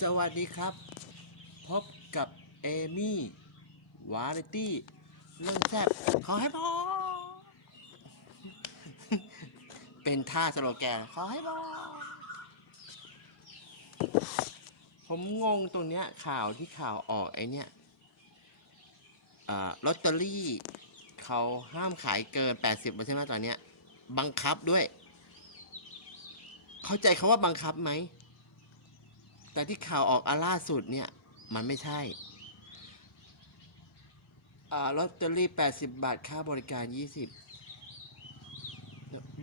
สวัสดีครับ พบกับเอมี่วาไรตี้เรื่องแซบขอให้พอเป็นท่าสโลแกนขอให้พอผมงงตรงเนี้ยข่าวที่ข่าวออกไอเนี้ยลอตเตอรี่เขาห้ามขายเกิน 80%ใช่ไหมตอนเนี้ย บังคับด้วย เข้าใจคาว่าบังคับไหม แต่ที่ข่าวออกอาล่าสุดเนี่ย มันไม่ใช่ลอตเตอรี่ 80 บาท ค่าบริการ 20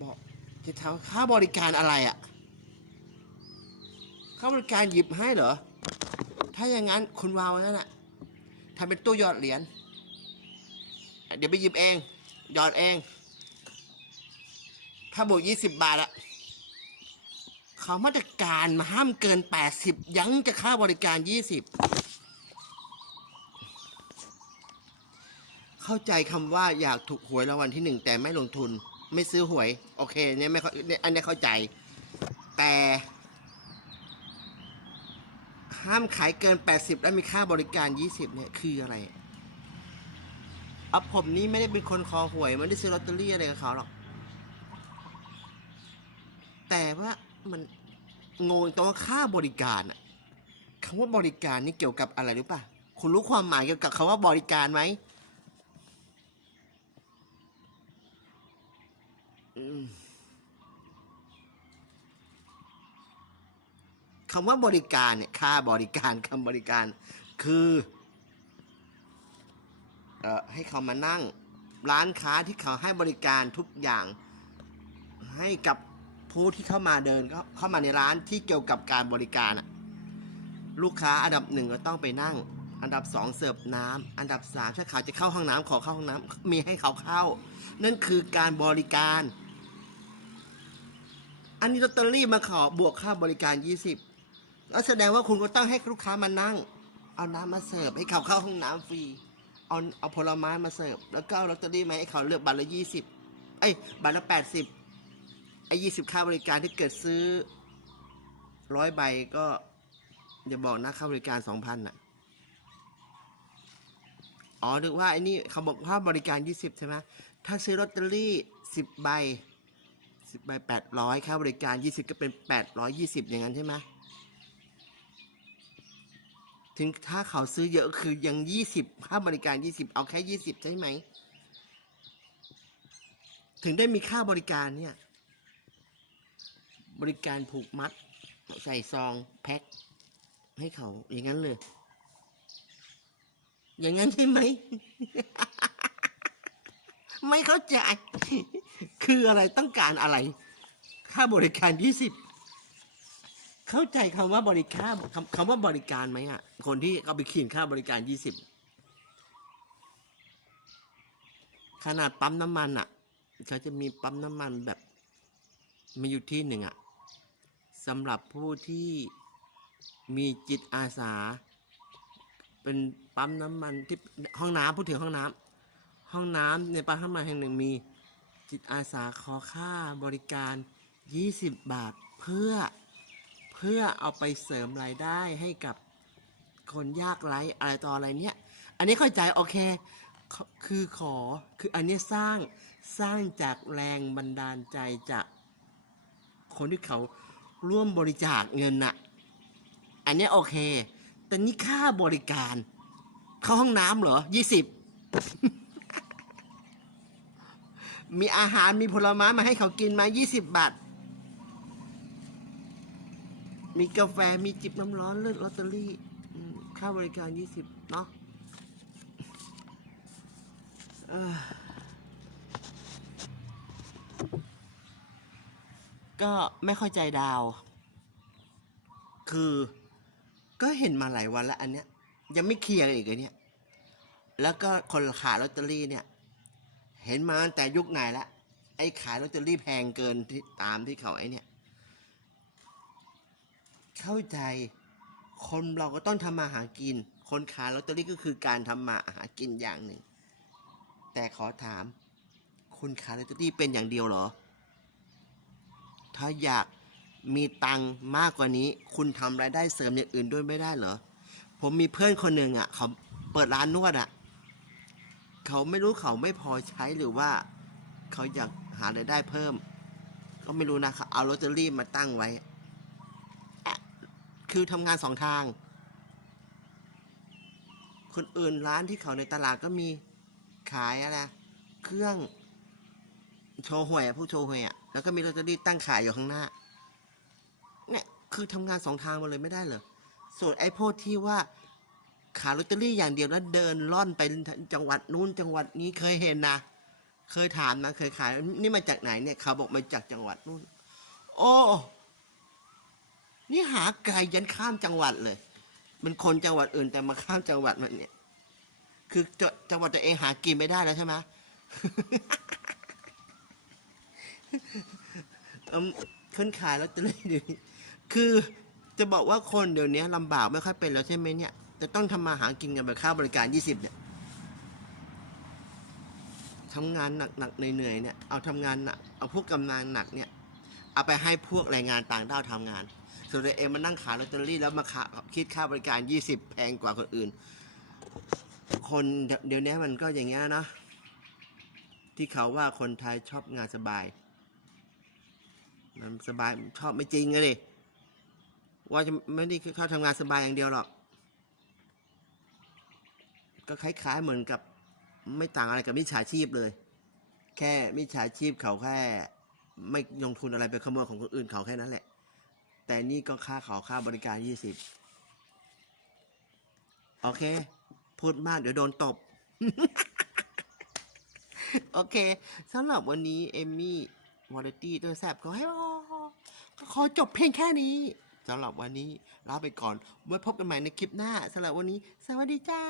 บอกจะถามค่าบริการอะไรอะ่ะ ค่าบริการหยิบให้เหรอ ถ้าอย่างนั้นคุณวาวนั่นแหละทำเป็นตู้หยอดเหรียญ เดี๋ยวไปหยิบเอง หยอดเอง ถ้าบวก 20 บาทอะ เขามาตรการมาห้ามเกิน 80 ยังจะค่าบริการ 20 เข้าใจคำว่าอยากถูกหวยรางวัลที่หนึ่งแต่ไม่ลงทุนไม่ซื้อหวย โอเคเนี่ยไม่อยเนี่ยอันนี้เข้าใจ แต่ ห้ามขายเกิน 80 แล้วมีค่าบริการ 20 เนี่ยคืออะไรเอาผมนี่ไม่ได้เป็นคนคอหวยไม่ได้ซื้อลอตเตอรี่อะไรกับเขาหรอก แต่ว่า มันงงตรงว่าค่าบริการอะคำว่าบริการนี่เกี่ยวกับอะไรหรือปะคุณรู้ความหมายเกี่ยวกับคำว่าบริการไหมคำว่าบริการเนี่ยค่าบริการคำบริการคือเอ่อให้เขามานั่ง ร้านค้าที่เขาให้บริการทุกอย่างให้กับ ผู้ที่เข้ามาเดินก็เข้ามาในร้านที่เกี่ยวกับการบริการอะลูกค้าอันดับหนึ่งก็ต้องไปนั่ง อันดับสองเสิร์ฟน้ำอันดับสามถ้าเขาจะเข้าห้องน้ำขอเข้าห้องน้ำมีให้เขาเข้า นั่นคือการบริการ อันนี้ลอตเตอรี่มาขอบวกค่าบริการ20แล้วแสดงว่าคุณก็ต้องให้ลูกค้ามานั่ง เอาน้ำมาเสิร์ฟให้เขาเข้าห้องน้ำฟรีเอาเอาผลไม้มาเสิร์ฟแล้วก็เอาลอตเตอรี่มาให้เขาเลือกบัตรละ20เอ้ยบัตรละ80ไอ้ ยี่สิบค่าบริการที่เกิดซื้อร้อยใบก็อย่าบอกนะค่าบริการสองพันอะ อ๋อนึกว่าไอ้นี่เขาบอกค่าบริการยี่สิบใช่ไหมถ้าซื้อลอตเตอรี่สิบใบสิบใบแปดร้อยค่าบริการยี่สิบก็เป็นแปดร้อยยี่สิบอย่างนั้นใช่ไหมถึงถ้าเขาซื้อเยอะคือยังยี่สิบค่าบริการยี่สิบเอาแค่ยี่สิบใช่ไหม ถึงได้มีค่าบริการเนี่ย บริการผูกมัด ใส่ซองแพ็คให้เขาอย่างนั้นเลย อย่างนั้นใช่ไหม ไม่เข้าใจ คืออะไรต้องการอะไร ค่าบริการยี่สิบเข้าใจคำว่าบริการคำว่าบริการไหมอะคนที่เอาไปเขียนค่าบริการยี่สิบขนาดปั๊มน้ำมันอะเขาจะมีปั๊มน้ำมันแบบมีอยู่ที่หนึ่งอะ สำหรับผู้ที่มีจิตอาสา เป็นปั๊มน้ำมันที่ห้องน้ำพูดถึงห้องน้ำห้องน้ำในปั๊มน้ำมันแห่งหนึ่งมีจิตอาสาขอค่าบริการ 20 บาทเพื่อเพื่อเอาไปเสริมรายได้ให้กับคนยากไร้อะไรต่ออะไรเนี้ยอันนี้เข้าใจโอเค คือขอคืออันนี้สร้างสร้างจากแรงบันดาลใจจากคนที่เขา ร่วมบริจาคเงินน่ะ อันนี้โอเค แต่นี่ค่าบริการ เข้าห้องน้ำเหรอยี่สิบมีอาหารมีผลไม้มาให้เขากินมายี่สิบบาท มีกาแฟมีจิบน้ำร้อนเลือดลอตเตอรี่ค่าบริการยี่สิบเนาะเอ้อ ก็ไม่เข้าใจดาว คือก็เห็นมาหลายวันแล้วอันเนี้ย ยังไม่เคลียร์อีกเลยเนี่ย แล้วก็คนขายลอตเตอรี่เนี่ย เห็นมาตั้งแต่ยุคไหนละไอ้ขายลอตเตอรี่แพงเกินที่ตามที่เขาไอ้เนี่ย เข้าใจคนเราก็ต้องทำมาหากิน คนขายลอตเตอรี่ก็คือการทำมาหากินอย่างหนึ่ง แต่ขอถาม คุณขายลอตเตอรี่เป็นอย่างเดียวเหรอ ถ้าอยากมีตังค์มากกว่านี้ คุณทำรายได้เสริมอย่างอื่นด้วยไม่ได้เหรอ ผมมีเพื่อนคนหนึ่งอะ เขาเปิดร้านนวดอะ เขาไม่รู้เขาไม่พอใช้หรือว่า เขาอยากหารายได้เพิ่ม ก็ไม่รู้นะเขาเอาลอตเตอรี่มาตั้งไว้ คือทำงานสองทาง คนอื่นร้านที่เขาในตลาดก็มีขายอะไร เครื่องโชว์หวยผู้โชว์หวยอะ แล้วก็มีลอตเตอรี่ตั้งขายอยู่ข้างหน้า เนี่ยคือทำงานสองทางมาเลยไม่ได้เหรอ ส่วนไอ้พวกที่ว่าขายลอตเตอรี่อย่างเดียวแล้วเดินล่อนไปจังหวัดนู้นจังหวัดนี้เคยเห็นนะ เคยถามนะ เคยขาย นี่มาจากไหนเนี่ยเขาบอกมาจากจังหวัดนู้น โอ้ นี่หาไกลยันข้ามจังหวัดเลยเป็นคนจังหวัดอื่นแต่มาข้ามจังหวัดมันเนี่ย คือจ,จังหวัดตัวเองหากินไม่ได้แล้วใช่ไหม คนขายลอตเตอรี่เดี๋ยวนี้คือจะบอกว่าคนเดี๋ยวนี้ลำบากไม่ค่อยเป็นแล้วใช่ไหมเนี่ยจะต้องทำมาหากินกันแบบค่าบริการยี่สิบเนี่ยทำงานหนักๆเหนื่อยๆเนี่ยเอาทำงานหนักเอาพวกกำนันหนักเนี่ยเอาไปให้พวกแรงงานต่างด้าวทำงาน ส่วนตัวเองมานั่งขายลอตเตอรี่แล้วมาขาคิดค่าบริการยี่สิบแพงกว่าคนอื่น คนเดี๋ยวนี้มันก็อย่างเงี้ยนะที่เขาว่าคนไทยชอบงานสบาย มันสบายชอบไม่จริงอะดิว่าจะไม่ได้เข้าทำงานสบายอย่างเดียวหรอก ก็คล้าย ๆ เหมือนกับ ไม่ต่างอะไรกับมิจฉาชีพเลย แค่มิจฉาชีพเขาแค่ ไม่ลงทุนอะไรไปขโมยของคนอื่นเขาแค่นั้นแหละ แต่นี่ก็ค่าเขาค่าบริการยี่สิบโอเค พูดมากเดี๋ยวโดนตบ โอเคสำหรับวันนี้เอมมี่ วอลตี้ตัวแสบก็ให้ก็ขอจบเพียงแค่นี้สำหรับวันนี้ลาไปก่อนไว้พบกันใหม่ในคลิปหน้าสำหรับวันนี้ สวัสดีจ้า